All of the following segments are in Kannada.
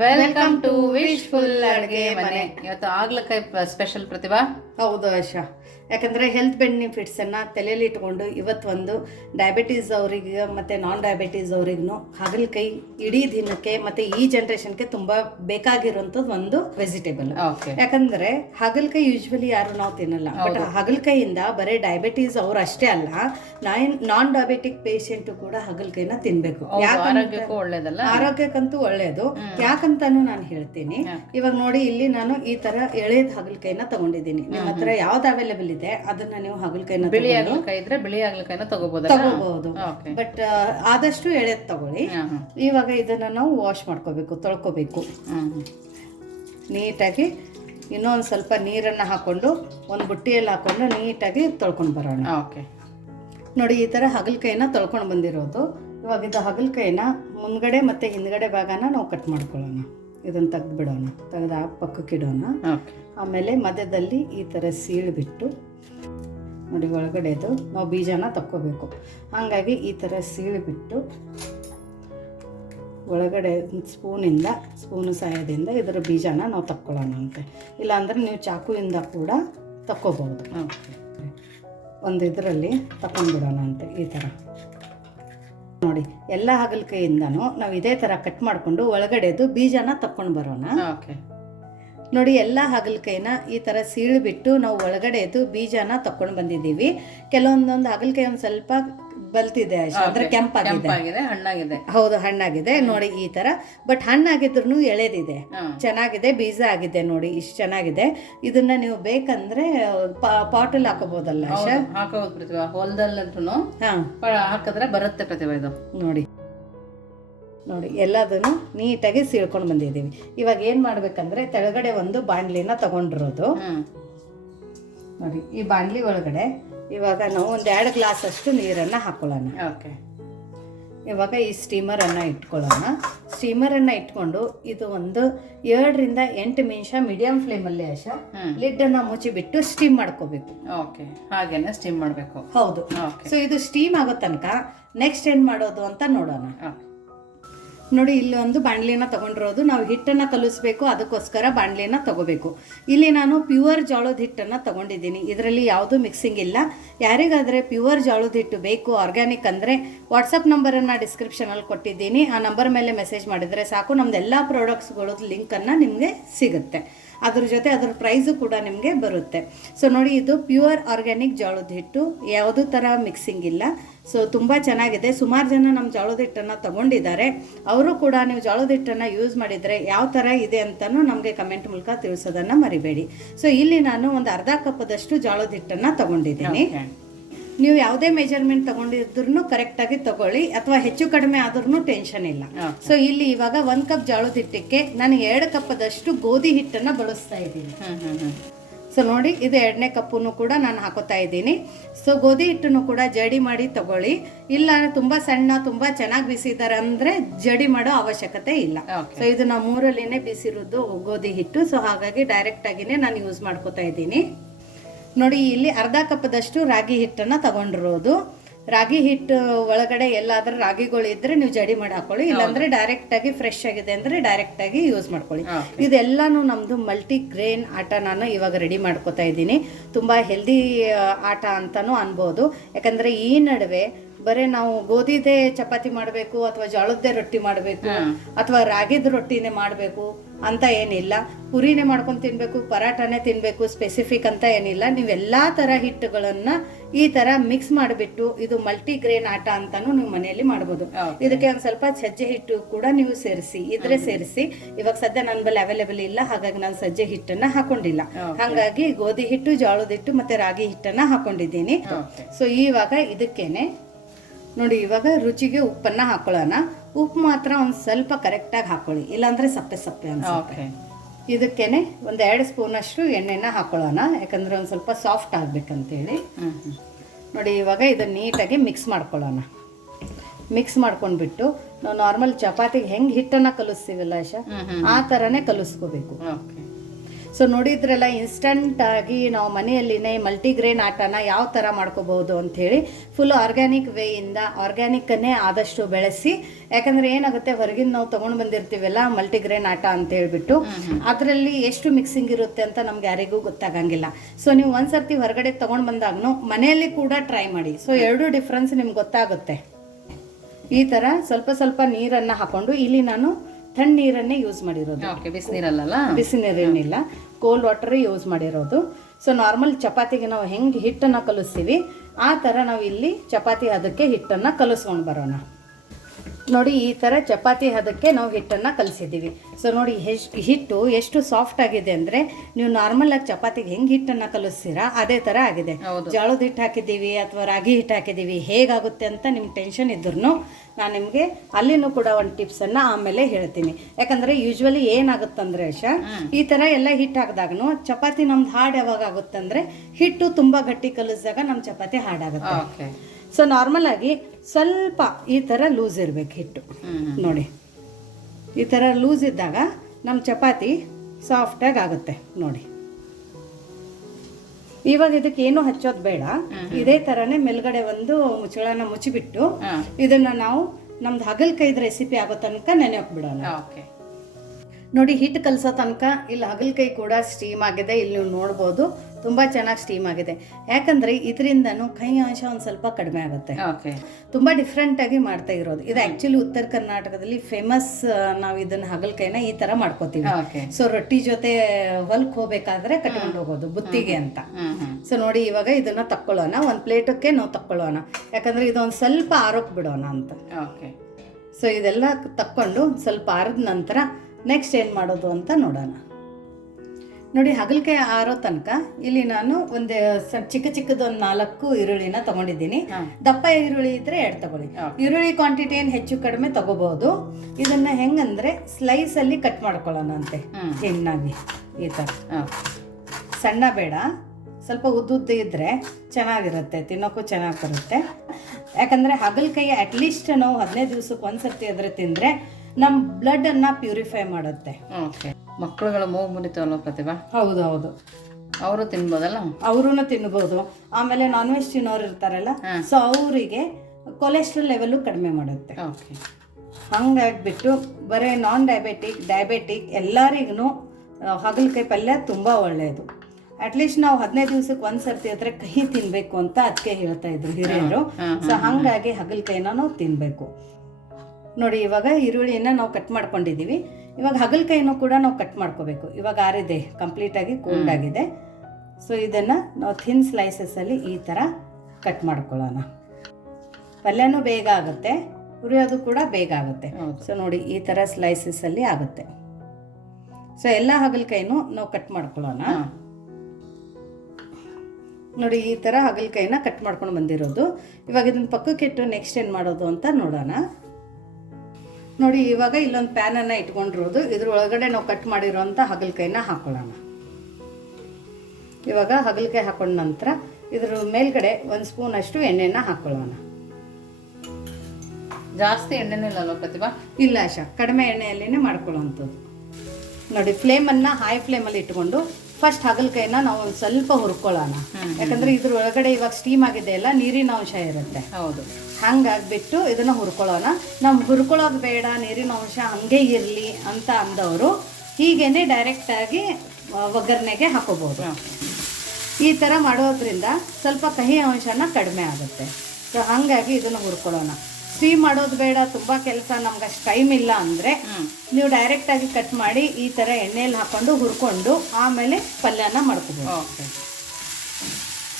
ವೆಲ್ಕಮ್ ಟು ವಿಶ್ಫುಲ್ ಅಡುಗೆ ಮನೆ. ಇವತ್ತು ಆಗ್ಲಕಾಯಿ ಸ್ಪೆಷಲ್ ಪ್ರತಿಭಾ. ಹೌದು ಆಶಾ, ಯಾಕಂದರೆ ಹೆಲ್ತ್ ಬೆನಿಫಿಟ್ಸನ್ನು ತಲೆಯಲ್ಲಿ ಇಟ್ಕೊಂಡು ಇವತ್ತು ಒಂದು ಡಯಾಬಿಟೀಸ್ ಅವರಿಗೆ ಮತ್ತು ನಾನ್ ಡಯಾಬಿಟೀಸ್ ಅವ್ರಿಗೂ ಹಾಗಲಕಾಯಿ ಇಡೀ ದಿನಕ್ಕೆ ಮತ್ತು ಈ ಜನ್ರೇಷನ್ಗೆ ತುಂಬ ಬೇಕಾಗಿರುವಂಥದ್ದು ಒಂದು ವೆಜಿಟೇಬಲ್. ಯಾಕಂದರೆ ಹಾಗಲಕಾಯಿ ಯೂಶ್ವಲಿ ಯಾರು ನಾವು ತಿನ್ನಲ್ಲ, ಬಟ್ ಹಾಗಲಕಾಯಿಯಿಂದ ಬರೀ ಡಯಾಬಿಟೀಸ್ ಅವ್ರು ಅಷ್ಟೇ ಅಲ್ಲ, ನಾನ್ ಡಯಾಬಿಟಿಕ್ ಪೇಷಂಟು ಕೂಡ ಹಾಗಲಕಾಯಿನ ತಿನ್ಬೇಕು. ಆರೋಗ್ಯಕ್ಕಂತೂ ಒಳ್ಳೆಯದು. ಯಾಕಂತಾನು ನಾನು ಹೇಳ್ತೀನಿ. ಇವಾಗ ನೋಡಿ, ಇಲ್ಲಿ ನಾನು ಈ ತರ ಎಳೆದ ಹಾಗಲಕಾಯಿನ ತಗೊಂಡಿದ್ದೀನಿ. ನಿಮ್ಮ ಹತ್ರ ಯಾವ್ದು ಅವೈಲೇಬಲ್ ಇದೆ ಅದನ್ನ ನೀವು ಹಾಗಲಕಾಯಿನ ಬಿಳಿ ಹಾಗಲಕಾಯಿ ಇದ್ರೆ ಬಿಳಿ ಹಾಗಲಕಾಯಿನ ತಗೋಬಹುದು, ಬಟ್ ಆದಷ್ಟು ಎಳೆದ್ ತಗೊಳ್ಳಿ. ಇವಾಗ ಇದನ್ನ ನಾವು ವಾಶ್ ಮಾಡ್ಕೋಬೇಕು, ತೊಳ್ಕೊಬೇಕು ನೀಟಾಗಿ. ಇನ್ನೊಂದು ಸ್ವಲ್ಪ ನೀರನ್ನ ಹಾಕೊಂಡು ಒಂದು ಬುಟ್ಟಿಯಲ್ಲಿ ಹಾಕೊಂಡು ನೀಟಾಗಿ ತೊಳ್ಕೊಂಡು ಬರೋಣ. ನೋಡಿ, ಈ ತರ ಹಾಗಲಕಾಯಿನ ತೊಳ್ಕೊಂಡು ಬಂದಿರೋದು. ಇವಾಗ ಇದು ಹಾಗಲಕಾಯಿನ ಮುಂದ್ಗಡೆ ಮತ್ತೆ ಹಿಂದ್ಗಡೆ ಭಾಗನ ನಾವು ಕಟ್ ಮಾಡ್ಕೊಳ್ಳೋಣ. ಇದನ್ನು ತೆಗೆದು ಬಿಡೋಣ, ತೆಗೆದು ಆ ಪಕ್ಕಕ್ಕೆ ಇಡೋಣ. ಆಮೇಲೆ ಮಧ್ಯದಲ್ಲಿ ಈ ಥರ ಸೀಳ್ಬಿಟ್ಟು ನೋಡಿ, ಒಳಗಡೆದು ನಾವು ಬೀಜನ ತಕ್ಕೋಬೇಕು. ಹಾಗಾಗಿ ಈ ಥರ ಸೀಳ್ಬಿಟ್ಟು ಒಳಗಡೆ ಸ್ಪೂನು ಸಹಾಯದಿಂದ ಇದರ ಬೀಜನ ನಾವು ತಕ್ಕೊಳ್ಳೋಣ ಅಂತೆ. ಇಲ್ಲಾಂದರೆ ನೀವು ಚಾಕುವಿಂದ ಕೂಡ ತಕ್ಕೋಬಹುದು. ಒಂದು ಇದರಲ್ಲಿ ತಗೊಂಡ್ಬಿಡೋಣ ಅಂತೆ ಈ ಥರ. ನೋಡಿ, ಎಲ್ಲ ಹಾಗಲಕಾಯಿಯಿಂದನೂ ನಾವು ಇದೇ ಥರ ಕಟ್ ಮಾಡಿಕೊಂಡು ಒಳಗಡೆದು ಬೀಜನ ತಕ್ಕೊಂಡು ಬರೋಣ. ನೋಡಿ, ಎಲ್ಲ ಹಾಗಲಕಾಯಿನ ಈ ಥರ ಸೀಳ್ಬಿಟ್ಟು ನಾವು ಒಳಗಡೆದು ಬೀಜನ ತಕ್ಕೊಂಡು ಬಂದಿದ್ದೀವಿ. ಕೆಲವೊಂದೊಂದು ಹಾಗಲಕಾಯಿ ಒಂದು ಸ್ವಲ್ಪ ಬಲ್ತಿದೆ, ಅಂದ್ರೆ ಕೆಂಪಾಗಿದೆ, ಹಣ್ಣಾಗಿದೆ. ಹೌದು, ಹಣ್ಣಾಗಿದೆ ನೋಡಿ ಈ ತರ. ಬಟ್ ಹಣ್ಣಾಗಿದ್ರು ಎಳೆದಿದೆ, ಚೆನ್ನಾಗಿದೆ, ಬೀಜ ಆಗಿದೆ. ನೋಡಿ, ಇಷ್ಟು ಚೆನ್ನಾಗಿದೆ. ಇದನ್ನ ನೀವು ಬೇಕಂದ್ರೆ ಪಾಟಲ್ಲಿ ಹಾಕೋಬಹುದಲ್ಲ ಆಶಾ? ಹಾಕೋಬಹುದು ಪ್ರತಿಭಾ, ಹೊಲದಲ್ಲಂತೂ ಹಾಕಿದ್ರೆ ಬರುತ್ತೆ ಪ್ರತಿಭಾ. ಇದು ನೋಡಿ, ಎಲ್ಲದನ್ನು ನೀಟಾಗಿ ಸೀಳ್ಕೊಂಡು ಬಂದಿದ್ದೀವಿ. ಇವಾಗ ಏನು ಮಾಡ್ಬೇಕಂದ್ರೆ, ತೆಳಗಡೆ ಒಂದು ಬಾಣಲಿನ ತಗೊಂಡಿರೋದು ನೋಡಿ. ಈ ಬಾಣಲಿ ಒಳಗಡೆ ಇವಾಗ ನಾವು ಒಂದು 2 ಗ್ಲಾಸ್ ಅಷ್ಟು ನೀರನ್ನು ಹಾಕೊಳ್ಳೋಣ. ಇವಾಗ ಈ ಸ್ಟೀಮರನ್ನು ಇಟ್ಕೊಳ್ಳೋಣ. ಸ್ಟೀಮರನ್ನು ಇಟ್ಕೊಂಡು ಇದು ಒಂದು 7 ರಿಂದ 8 ನಿಮಿಷ ಮೀಡಿಯಂ ಫ್ಲೇಮಲ್ಲಿ ಆಶಾ ಲಿಡ್ಡನ್ನು ಮುಚ್ಚಿಬಿಟ್ಟು ಸ್ಟೀಮ್ ಮಾಡ್ಕೋಬೇಕು. ಹಾಗೇನೆ ಸ್ಟೀಮ್ ಮಾಡಬೇಕು. ಹೌದು. ಸೊ ಇದು ಸ್ಟೀಮ್ ಆಗೋ ತನಕ ನೆಕ್ಸ್ಟ್ ಏನು ಮಾಡೋದು ಅಂತ ನೋಡೋಣ. ನೋಡಿ, ಇಲ್ಲಿ ಒಂದು ಬಾಣಲಿನ ತಗೊಂಡಿರೋದು. ನಾವು ಹಿಟ್ಟನ್ನು ಕಲಿಸ್ಬೇಕು, ಅದಕ್ಕೋಸ್ಕರ ಬಾಣಲಿನ ತಗೋಬೇಕು. ಇಲ್ಲಿ ನಾನು ಪ್ಯೂರ್ ಜೋಳದ ಹಿಟ್ಟನ್ನು ತಗೊಂಡಿದ್ದೀನಿ. ಇದರಲ್ಲಿ ಯಾವುದೂ ಮಿಕ್ಸಿಂಗ್ ಇಲ್ಲ. ಯಾರಿಗಾದರೆ ಪ್ಯೂರ್ ಜೋಳದ ಹಿಟ್ಟು ಬೇಕು, ಆರ್ಗ್ಯಾನಿಕ್ ಅಂದರೆ ವಾಟ್ಸಪ್ ನಂಬರನ್ನು ಡಿಸ್ಕ್ರಿಪ್ಷನಲ್ಲಿ ಕೊಟ್ಟಿದ್ದೀನಿ. ಆ ನಂಬರ್ ಮೇಲೆ ಮೆಸೇಜ್ ಮಾಡಿದರೆ ಸಾಕು, ನಮ್ದು ಎಲ್ಲ ಪ್ರಾಡಕ್ಟ್ಸ್ಗಳದ್ದು ಲಿಂಕನ್ನು ನಿಮಗೆ ಸಿಗುತ್ತೆ. ಅದ್ರ ಜೊತೆ ಅದ್ರ ಪ್ರೈಸು ಕೂಡ ನಿಮಗೆ ಬರುತ್ತೆ. ಸೊ ನೋಡಿ, ಇದು ಪ್ಯೂರ್ ಆರ್ಗ್ಯಾನಿಕ್ ಜೋಳದ ಹಿಟ್ಟು, ಯಾವುದೂ ಥರ ಮಿಕ್ಸಿಂಗ್ ಇಲ್ಲ. ಸೊ ತುಂಬ ಚೆನ್ನಾಗಿದೆ. ಸುಮಾರು ಜನ ನಮ್ಮ ಜೋಳದ ಹಿಟ್ಟನ್ನು ತಗೊಂಡಿದ್ದಾರೆ. ಅವರು ಕೂಡ ನೀವು ಜೋಳದ ಹಿಟ್ಟನ್ನು ಯೂಸ್ ಮಾಡಿದರೆ ಯಾವ ಥರ ಇದೆ ಅಂತಲೂ ನಮಗೆ ಕಮೆಂಟ್ ಮೂಲಕ ತಿಳಿಸೋದನ್ನು ಮರಿಬೇಡಿ. ಸೊ ಇಲ್ಲಿ ನಾನು ಒಂದು ಅರ್ಧ ಕಪ್ಪದಷ್ಟು ಜೋಳದ ಹಿಟ್ಟನ್ನು ತಗೊಂಡಿದ್ದೀನಿ. ನೀವು ಯಾವುದೇ ಮೆಜರ್ಮೆಂಟ್ ತಗೊಂಡಿದ್ರು ಕರೆಕ್ಟಾಗಿ ತಗೊಳ್ಳಿ, ಅಥವಾ ಹೆಚ್ಚು ಕಡಿಮೆ ಆದ್ರೂ ಟೆನ್ಷನ್ ಇಲ್ಲ. ಸೊ ಇಲ್ಲಿ ಇವಾಗ 1 ಕಪ್ ಜೋಳದ ಹಿಟ್ಟಕ್ಕೆ ನಾನು 2 ಕಪ್ಪದಷ್ಟು ಗೋಧಿ ಹಿಟ್ಟನ್ನು ಬಳಸ್ತಾ ಇದ್ದೀನಿ. ಸೊ ನೋಡಿ, ಇದು 2ನೇ ಕಪ್ಪನ್ನು ಕೂಡ ನಾನು ಹಾಕೋತಾ ಇದ್ದೀನಿ. ಸೊ ಗೋಧಿ ಹಿಟ್ಟನ್ನು ಕೂಡ ಜಡಿ ಮಾಡಿ ತಗೊಳ್ಳಿ. ಇಲ್ಲ ತುಂಬ ಸಣ್ಣ, ತುಂಬ ಚೆನ್ನಾಗಿ ಬಿಸಿದ್ದಾರೆ ಅಂದರೆ ಜಡಿ ಮಾಡೋ ಅವಶ್ಯಕತೆ ಇಲ್ಲ. ಸೊ ಇದು ನಾವು 3ರಲ್ಲಿನೇ ಬಿಸಿರೋದು ಗೋಧಿ ಹಿಟ್ಟು. ಸೊ ಹಾಗಾಗಿ ಡೈರೆಕ್ಟ್ ಆಗಿನೇ ನಾನು ಯೂಸ್ ಮಾಡ್ಕೋತಾ ಇದ್ದೀನಿ. ನೋಡಿ, ಇಲ್ಲಿ ಅರ್ಧ ಕಪ್ಪದಷ್ಟು ರಾಗಿ ಹಿಟ್ಟನ್ನು ತಗೊಂಡಿರೋದು. ರಾಗಿ ಹಿಟ್ಟು ಒಳಗಡೆ ಎಲ್ಲಾದ್ರೂ ರಾಗಿಗಳಿದ್ರೆ ನೀವು ಜಡಿ ಮಾಡಿ ಹಾಕೊಳ್ಳಿ, ಇಲ್ಲಾಂದ್ರೆ ಡೈರೆಕ್ಟ್ ಆಗಿ ಫ್ರೆಶ್ ಆಗಿದೆ ಅಂದ್ರೆ ಡೈರೆಕ್ಟ್ ಆಗಿ ಯೂಸ್ ಮಾಡ್ಕೊಳ್ಳಿ. ಇದೆಲ್ಲಾನು ನಮ್ದು ಮಲ್ಟಿ ಗ್ರೇನ್ ಆಟ ನಾನು ಇವಾಗ ರೆಡಿ ಮಾಡ್ಕೋತಾ ಇದ್ದೀನಿ. ತುಂಬಾ ಹೆಲ್ದಿ ಆಟ ಅಂತಾನು ಅನ್ಬೋದು. ಯಾಕಂದ್ರೆ ಈ ನಡುವೆ ಬರೀ ನಾವು ಗೋಧಿದೇ ಚಪಾತಿ ಮಾಡಬೇಕು, ಅಥವಾ ಜೋಳದ್ದೇ ರೊಟ್ಟಿ ಮಾಡಬೇಕು, ಅಥವಾ ರಾಗಿದ ರೊಟ್ಟಿನೇ ಮಾಡಬೇಕು ಅಂತ ಏನಿಲ್ಲ. ಪುರಿನೇ ಮಾಡ್ಕೊಂಡು ತಿನ್ಬೇಕು, ಪರಾಟನೇ ತಿನ್ಬೇಕು ಸ್ಪೆಸಿಫಿಕ್ ಅಂತ ಏನಿಲ್ಲ. ನೀವೆಲ್ಲಾ ತರ ಹಿಟ್ಟುಗಳನ್ನ ಈ ತರ ಮಿಕ್ಸ್ ಮಾಡಿಬಿಟ್ಟು, ಇದು ಮಲ್ಟಿ ಗ್ರೇನ್ ಆಟ ಅಂತಾನು ನೀವು ಮನೆಯಲ್ಲಿ ಮಾಡ್ಬೋದು. ಇದಕ್ಕೆ ಒಂದ್ ಸ್ವಲ್ಪ ಸಜ್ಜೆ ಹಿಟ್ಟು ಕೂಡ ನೀವು ಸೇರಿಸಿ. ಇವಾಗ ಸದ್ಯ ನನ್ನ ಬಳಿ ಅವೈಲೇಬಲ್ ಇಲ್ಲ, ಹಾಗಾಗಿ ನಾನು ಸಜ್ಜೆ ಹಿಟ್ಟನ್ನ ಹಾಕೊಂಡಿಲ್ಲ. ಹಾಗಾಗಿ ಗೋಧಿ ಹಿಟ್ಟು, ಜೋಳದ ಹಿಟ್ಟು ಮತ್ತೆ ರಾಗಿ ಹಿಟ್ಟನ್ನ ಹಾಕೊಂಡಿದ್ದೀನಿ. ಸೊ ಇವಾಗ ಇದಕ್ಕೇನೆ ನೋಡಿ, ಇವಾಗ ರುಚಿಗೆ ಉಪ್ಪನ್ನ ಹಾಕೊಳ್ಳೋಣ. ಉಪ್ಪು ಮಾತ್ರ ಒಂದು ಸ್ವಲ್ಪ ಕರೆಕ್ಟಾಗಿ ಹಾಕೊಳ್ಳಿ, ಇಲ್ಲಾಂದ್ರೆ ಸಪ್ಪೆ ಸಪ್ಪೆ ಅನ್ಸುತ್ತೆ. ಇದಕ್ಕೇನೆ ಒಂದು 2 ಸ್ಪೂನಷ್ಟು ಎಣ್ಣೆನ ಹಾಕೊಳ್ಳೋಣ, ಯಾಕಂದ್ರೆ ಒಂದು ಸ್ವಲ್ಪ ಸಾಫ್ಟ್ ಆಗ್ಬೇಕಂತೇಳಿ. ನೋಡಿ, ಇವಾಗ ಇದನ್ನ ನೀಟಾಗಿ ಮಿಕ್ಸ್ ಮಾಡ್ಕೊಳ್ಳೋಣ. ಮಿಕ್ಸ್ ಮಾಡ್ಕೊಂಡ್ಬಿಟ್ಟು ನಾವು ನಾರ್ಮಲ್ ಚಪಾತಿಗೆ ಹೆಂಗೆ ಹಿಟ್ಟನ್ನು ಕಲಿಸ್ತೀವಲ್ಲ ಆಶಾ, ಆ ಥರನೇ ಕಲಿಸ್ಕೋಬೇಕು. ಸೊ ನೋಡಿದ್ರಲ್ಲ, ಇನ್ಸ್ಟಂಟಾಗಿ ನಾವು ಮನೆಯಲ್ಲಿನೇ ಮಲ್ಟಿಗ್ರೇನ್ ಆಟನ ಯಾವ ಥರ ಮಾಡ್ಕೋಬೋದು ಅಂಥೇಳಿ ಫುಲ್ ಆರ್ಗ್ಯಾನಿಕ್ ವೇಯಿಂದ ಆರ್ಗ್ಯಾನಿಕ್ಕನ್ನೇ ಆದಷ್ಟು ಬೆಳೆಸಿ. ಯಾಕಂದರೆ ಏನಾಗುತ್ತೆ, ಹೊರಗಿನ ನಾವು ತೊಗೊಂಡು ಬಂದಿರ್ತೀವಲ್ಲ ಮಲ್ಟಿಗ್ರೇನ್ ಆಟ ಅಂತ ಹೇಳ್ಬಿಟ್ಟು, ಅದರಲ್ಲಿ ಎಷ್ಟು ಮಿಕ್ಸಿಂಗ್ ಇರುತ್ತೆ ಅಂತ ನಮ್ಗೆ ಯಾರಿಗೂ ಗೊತ್ತಾಗಂಗಿಲ್ಲ. ಸೊ ನೀವು ಒಂದ್ಸರ್ತಿ ಹೊರಗಡೆ ತೊಗೊಂಡು ಬಂದಾಗೂ ಮನೆಯಲ್ಲಿ ಕೂಡ ಟ್ರೈ ಮಾಡಿ. ಸೊ ಎರಡೂ ಡಿಫ್ರೆನ್ಸ್ ನಿಮ್ಗೆ ಗೊತ್ತಾಗುತ್ತೆ. ಈ ಥರ ಸ್ವಲ್ಪ ಸ್ವಲ್ಪ ನೀರನ್ನು ಹಾಕ್ಕೊಂಡು, ಇಲ್ಲಿ ನಾನು ತಣ್ಣ ನೀರನ್ನೇ ಯೂಸ್ ಮಾಡಿರೋದು, ಬಿಸಿನೀರಲ್ಲ, ಬಿಸಿ ನೀರೇನಿಲ್ಲ, ಕೋಲ್ಡ್ ವಾಟರೇ ಯೂಸ್ ಮಾಡಿರೋದು. ಸೊ ನಾರ್ಮಲ್ ಚಪಾತಿಗೆ ನಾವು ಹೆಂಗೆ ಹಿಟ್ಟನ್ನು ಕಲಿಸ್ತೀವಿ ಆ ಥರ ನಾವು ಇಲ್ಲಿ ಚಪಾತಿ ಹದಕ್ಕೆ ಹಿಟ್ಟನ್ನು ಕಲಿಸ್ಕೊಂಡು ಬರೋಣ. ನೋಡಿ, ಈ ಥರ ಚಪಾತಿ ಹದಕ್ಕೆ ನಾವು ಹಿಟ್ಟನ್ನು ಕಲಿಸಿದ್ದೀವಿ. ಸೊ ನೋಡಿ ಹಿಟ್ಟು ಎಷ್ಟು ಸಾಫ್ಟ್ ಆಗಿದೆ ಅಂದರೆ, ನೀವು ನಾರ್ಮಲಾಗಿ ಚಪಾತಿಗೆ ಹೆಂಗೆ ಹಿಟ್ಟನ್ನು ಕಲಿಸ್ತೀರಾ ಅದೇ ಥರ ಆಗಿದೆ. ಜೋಳದ ಹಿಟ್ಟು ಹಾಕಿದ್ದೀವಿ ಅಥವಾ ರಾಗಿ ಹಿಟ್ಟು ಹಾಕಿದ್ದೀವಿ, ಹೇಗಾಗುತ್ತೆ ಅಂತ ನಿಮ್ಗೆ ಟೆನ್ಷನ್ ಇದ್ರೂ ನಾನು ನಿಮಗೆ ಅಲ್ಲಿನೂ ಕೂಡ ಒಂದು ಟಿಪ್ಸನ್ನು ಆಮೇಲೆ ಹೇಳ್ತೀನಿ. ಯಾಕಂದರೆ ಯೂಶ್ವಲಿ ಏನಾಗುತ್ತಂದರೆ ಈ ಥರ ಎಲ್ಲ ಹಿಟ್ಟು ಹಾಕಿದಾಗೂ ಚಪಾತಿ ನಮ್ದು ಹಾರ್ಡ್ ಯಾವಾಗ ಆಗುತ್ತೆ ಅಂದರೆ, ಹಿಟ್ಟು ತುಂಬ ಗಟ್ಟಿ ಕಲಿಸಿದಾಗ ನಮ್ಮ ಚಪಾತಿ ಹಾರ್ಡ್ ಆಗುತ್ತೆ. ಸೊ ನಾರ್ಮಲ್ ಆಗಿ ಸ್ವಲ್ಪ ಈ ಥರ ಲೂಸ್ ಇರಬೇಕು ಹಿಟ್ಟು. ನೋಡಿ, ಈ ಥರ ಲೂಸ್ ಇದ್ದಾಗ ನಮ್ಮ ಚಪಾತಿ ಸಾಫ್ಟಾಗಿ ಆಗುತ್ತೆ. ನೋಡಿ, ಇವಾಗ ಇದಕ್ಕೆ ಏನು ಹಚ್ಚೋದು ಬೇಡ, ಇದೇ ಥರನೇ ಮೇಲ್ಗಡೆ ಒಂದು ಮುಚ್ಚಳನ ಮುಚ್ಚಿಬಿಟ್ಟು ಇದನ್ನು ನಾವು ನಮ್ದು ಹಾಗಲಕಾಯಿದ ರೆಸಿಪಿ ಆಗೋ ತನಕ ನೆನೆಯೋಕೆ ಬಿಡೋಣ. ನೋಡಿ, ಹಿಟ್ಟು ಕಲಸೋ ತನಕ ಇಲ್ಲಿ ಹಾಗಲಕಾಯಿ ಕೂಡ ಸ್ಟೀಮ್ ಆಗಿದೆ. ಇಲ್ಲಿ ನೀವು ನೋಡ್ಬೋದು, ತುಂಬ ಚೆನ್ನಾಗಿ ಸ್ಟೀಮ್ ಆಗಿದೆ. ಯಾಕಂದರೆ ಇದರಿಂದನೂ ಕೈ ಅಂಶ ಒಂದು ಸ್ವಲ್ಪ ಕಡಿಮೆ ಆಗುತ್ತೆ. ತುಂಬ ಡಿಫ್ರೆಂಟಾಗಿ ಮಾಡ್ತಾ ಇರೋದು ಇದು. ಆ್ಯಕ್ಚುಲಿ ಉತ್ತರ ಕರ್ನಾಟಕದಲ್ಲಿ ಫೇಮಸ್. ನಾವು ಇದನ್ನು ಹಾಗಲಕಾಯಿನ ಈ ಥರ ಮಾಡ್ಕೋತೀವಿ. ಸೊ ರೊಟ್ಟಿ ಜೊತೆ ಹೊಲಕ್ಕೆ ಹೋಗ್ಬೇಕಾದ್ರೆ ಕಟ್ಕೊಂಡು ಹೋಗೋದು ಬುತ್ತಿಗೆ ಅಂತ. ಸೊ ನೋಡಿ, ಇವಾಗ ಇದನ್ನು ತಕ್ಕೊಳ್ಳೋಣ, ಒಂದು ಪ್ಲೇಟಕ್ಕೆ ನಾವು ತಕ್ಕೊಳ್ಳೋಣ. ಯಾಕಂದರೆ ಇದೊಂದು ಸ್ವಲ್ಪ ಆರೋಕ್ಕೆ ಬಿಡೋಣ ಅಂತ. ಸೊ ಇದೆಲ್ಲ ತಕ್ಕೊಂಡು ಸ್ವಲ್ಪ ಆರಿದ ನಂತರ ನೆಕ್ಸ್ಟ್ ಏನು ಮಾಡೋದು ಅಂತ ನೋಡೋಣ. ನೋಡಿ, ಹಾಗಲಕಾಯಿ ಆರೋ ತನಕ ಇಲ್ಲಿ ನಾನು ಒಂದು ಚಿಕ್ಕ ಚಿಕ್ಕದೊಂದು 4 ಈರುಳ್ಳಿನ ತಗೊಂಡಿದ್ದೀನಿ. ದಪ್ಪ ಈರುಳ್ಳಿ ಇದ್ರೆ 2 ತಗೊಳ್ಳಿ. ಈರುಳ್ಳಿ ಕ್ವಾಂಟಿಟಿ ಏನು ಹೆಚ್ಚು ಕಡಿಮೆ ತಗೋಬಹುದು. ಇದನ್ನ ಹೆಂಗಂದ್ರೆ ಸ್ಲೈಸ್ ಅಲ್ಲಿ ಕಟ್ ಮಾಡ್ಕೊಳ್ಳೋಣ ಅಂತೆ, ಚೆನ್ನಾಗಿ ಈ ಥರ. ಸಣ್ಣ ಬೇಡ, ಸ್ವಲ್ಪ ಉದ್ದುದ್ದ ಇದ್ರೆ ಚೆನ್ನಾಗಿರುತ್ತೆ, ತಿನ್ನೋಕ್ಕೂ ಚೆನ್ನಾಗಿ ಬರುತ್ತೆ. ಯಾಕಂದರೆ ಹಾಗಲಕಾಯಿ ಅಟ್ಲೀಸ್ಟ್ ನಾವು 15 ದಿವಸಕ್ಕೆ ಒಂದ್ಸರ್ತಿ ಅದ್ರ ತಿಂದರೆ ನಮ್ಮ ಬ್ಲಡ್ಡನ್ನು ಪ್ಯೂರಿಫೈ ಮಾಡುತ್ತೆ. ಮಕ್ಕಳುಗಳ ಮೂಗು ಮುರಿತವಲ್ಲ ಪ್ರತಿಭಾ? ಹೌದು ಹೌದು, ಅವರು ತಿನ್ಬೋದಲ್ಲ? ಅವರೂ ತಿನ್ಬೋದು. ಆಮೇಲೆ ನಾನ್ ವೆಜ್ ತಿನ್ನೋರು ಇರ್ತಾರಲ್ಲ, ಸೊ ಅವರಿಗೆ ಕೊಲೆಸ್ಟ್ರಾಲ್ ಲೆವೆಲ್ಲು ಕಡಿಮೆ ಮಾಡುತ್ತೆ. ಹಂಗಾಗ್ಬಿಟ್ಟು ಬರೀ ನಾನ್ ಡಯಾಬಿಟಿಕ್ ಎಲ್ಲರಿಗೂ ಹಾಗಲಕಾಯಿ ಪಲ್ಯ ತುಂಬ ಒಳ್ಳೆಯದು. ಅಟ್ಲೀಸ್ಟ್ ನಾವು 15 ದಿವಸಕ್ಕೆ ಒಂದ್ಸರ್ತಿ ಹತ್ರ ಕಹಿ ತಿನ್ನಬೇಕು ಅಂತ ಅದಕ್ಕೆ ಹೇಳ್ತಾ ಇದ್ರು ಹಿರಿಯರು. ಸೊ ಹಾಗಾಗಿ ಹಾಗಲಕಾಯಿನ ನಾವು ತಿನ್ನಬೇಕು. ನೋಡಿ, ಇವಾಗ ಈರುಳ್ಳಿನ ನಾವು ಕಟ್ ಮಾಡ್ಕೊಂಡಿದ್ದೀವಿ. ಇವಾಗ ಹಾಗಲಕಾಯಿನೂ ಕೂಡ ನಾವು ಕಟ್ ಮಾಡ್ಕೋಬೇಕು. ಇವಾಗ ಆರಿದೆ, ಕಂಪ್ಲೀಟಾಗಿ ಕೋಲ್ಡ್ ಆಗಿದೆ. ಸೊ ಇದನ್ನು ನಾವು ಥಿನ್ ಸ್ಲೈಸಸ್ಸಲ್ಲಿ ಈ ಥರ ಕಟ್ ಮಾಡ್ಕೊಳ್ಳೋಣ. ಪಲ್ಯನೂ ಬೇಗ ಆಗುತ್ತೆ, ಹುರಿಯೋದು ಕೂಡ ಬೇಗ ಆಗುತ್ತೆ. ಸೊ ನೋಡಿ, ಈ ಥರ ಸ್ಲೈಸಸ್ಸಲ್ಲಿ ಆಗುತ್ತೆ. ಸೊ ಎಲ್ಲ ಹಾಗಲಕಾಯಿನೂ ನಾವು ಕಟ್ ಮಾಡ್ಕೊಳ್ಳೋಣ. ನೋಡಿ, ಈ ಥರ ಹಾಗಲಕಾಯಿನ ಕಟ್ ಮಾಡ್ಕೊಂಡು ಬಂದಿರೋದು. ಇವಾಗ ಇದನ್ನು ಪಕ್ಕಕ್ಕೆ ಇಟ್ಟು ನೆಕ್ಸ್ಟ್ ಏನು ಮಾಡೋದು ಅಂತ ನೋಡೋಣ. ನೋಡಿ, ಇವಾಗ ಇಲ್ಲೊಂದು ಪ್ಯಾನನ್ನು ಇಟ್ಕೊಂಡಿರೋದು, ಇದ್ರ ಒಳಗಡೆ ನಾವು ಕಟ್ ಮಾಡಿರೋಂಥ ಹಾಗಲಕಾಯಿನ ಹಾಕೊಳ್ಳೋಣ. ಇವಾಗ ಹಾಗಲಕಾಯಿ ಹಾಕೊಂಡ ನಂತರ ಇದ್ರ ಮೇಲ್ಗಡೆ 1 ಸ್ಪೂನ್ ಅಷ್ಟು ಎಣ್ಣೆನ ಹಾಕೊಳ್ಳೋಣ. ಜಾಸ್ತಿ ಎಣ್ಣೆನೇ ಇಲ್ಲಲ್ವ ಪ್ರತಿಭಾ? ಇಲ್ಲ ಆಶಾ, ಕಡಿಮೆ ಎಣ್ಣೆಯಲ್ಲೇ ಮಾಡ್ಕೊಳ್ಳೋವಂಥದ್ದು. ನೋಡಿ, ಫ್ಲೇಮನ್ನು ಹೈ ಫ್ಲೇಮಲ್ಲಿ ಇಟ್ಕೊಂಡು ಫಸ್ಟ್ ಹಾಗಲಕಾಯಿನ ನಾವು ಒಂದು ಸ್ವಲ್ಪ ಹುರ್ಕೊಳ್ಳೋಣ. ಯಾಕಂದರೆ ಇದ್ರ ಒಳಗಡೆ ಇವಾಗ ಸ್ಟೀಮ್ ಆಗಿದೆ ಅಲ್ಲ, ನೀರಿನ ಅಂಶ ಇರುತ್ತೆ. ಹೌದು, ಹಂಗಾಗ್ಬಿಟ್ಟು ಇದನ್ನು ಹುರ್ಕೊಳ್ಳೋಣ. ನಾವು ಹುರ್ಕೊಳ್ಳೋದು ಬೇಡ, ನೀರಿನ ಅಂಶ ಹಾಗೆ ಇರಲಿ ಅಂತ ಅಂದವರು ಹೀಗೇ ಡೈರೆಕ್ಟಾಗಿ ಒಗ್ಗರಣೆಗೆ ಹಾಕೋಬೋದು. ಈ ಥರ ಮಾಡೋದ್ರಿಂದ ಸ್ವಲ್ಪ ಕಹಿ ಅಂಶನ ಕಡಿಮೆ ಆಗುತ್ತೆ. ಸೊ ಹಾಗಾಗಿ ಇದನ್ನು ಹುರ್ಕೊಳ್ಳೋಣ. ಸ್ಟೀಮ್ ಮಾಡೋದು ಬೇಡ, ತುಂಬ ಕೆಲಸ ನಮ್ಗೆ ಅಷ್ಟು ಟೈಮ್ ಇಲ್ಲ ಅಂದರೆ ನೀವು ಡೈರೆಕ್ಟಾಗಿ ಕಟ್ ಮಾಡಿ ಈ ಥರ ಎಣ್ಣೆಯಲ್ಲಿ ಹಾಕ್ಕೊಂಡು ಹುರ್ಕೊಂಡು ಆಮೇಲೆ ಪಲ್ಯನ ಮಾಡ್ಕೋಬೋದು.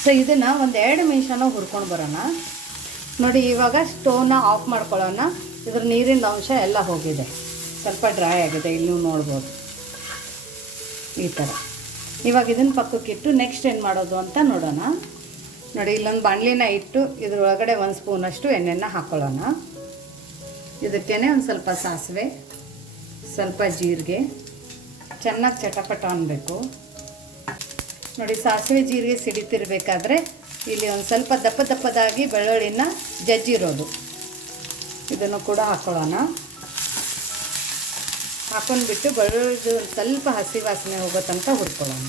ಸೊ ಇದನ್ನು ಒಂದು 2 ನಿಮಿಷನ ಹುರ್ಕೊಂಡು ಬರೋಣ. ನೋಡಿ, ಇವಾಗ ಸ್ಟೋವ್ನ ಆಫ್ ಮಾಡ್ಕೊಳ್ಳೋಣ. ಇದ್ರ ನೀರಿನ ಅಂಶ ಎಲ್ಲ ಹೋಗಿದೆ, ಸ್ವಲ್ಪ ಡ್ರೈ ಆಗಿದೆ, ಇಲ್ಲಿ ನೀವು ನೋಡ್ಬೋದು ಈ ಥರ. ಇವಾಗ ಇದನ್ನು ಪಕ್ಕಕ್ಕಿಟ್ಟು ನೆಕ್ಸ್ಟ್ ಏನು ಮಾಡೋದು ಅಂತ ನೋಡೋಣ. ನೋಡಿ, ಇಲ್ಲೊಂದು ಬಾಣಲಿನ ಇಟ್ಟು ಇದ್ರೊಳಗಡೆ 1 ಸ್ಪೂನಷ್ಟು ಎಣ್ಣೆನ ಹಾಕ್ಕೊಳ್ಳೋಣ. ಇದಕ್ಕೇ ಒಂದು ಸ್ವಲ್ಪ ಸಾಸಿವೆ, ಸ್ವಲ್ಪ ಜೀರಿಗೆ, ಚೆನ್ನಾಗಿ ಚಟಪಟ ಅನ್ನಬೇಕು. ನೋಡಿ, ಸಾಸಿವೆ ಜೀರಿಗೆ ಸಿಡಿತಿರ್ಬೇಕಾದ್ರೆ ಇಲ್ಲಿ ಒಂದು ಸ್ವಲ್ಪ ದಪ್ಪದಾಗಿ ಬೆಳ್ಳುಳ್ಳಿನ ಜಜ್ಜಿರೋದು ಇದನ್ನು ಕೂಡ ಹಾಕ್ಕೊಳ್ಳೋಣ. ಹಾಕೊಂಡ್ಬಿಟ್ಟು ಬರೋದು ಸ್ವಲ್ಪ ಹಸಿ ವಾಸನೆ ಹೋಗೋ ತನಕ ಹುರ್ಕೊಳ್ಳೋಣ.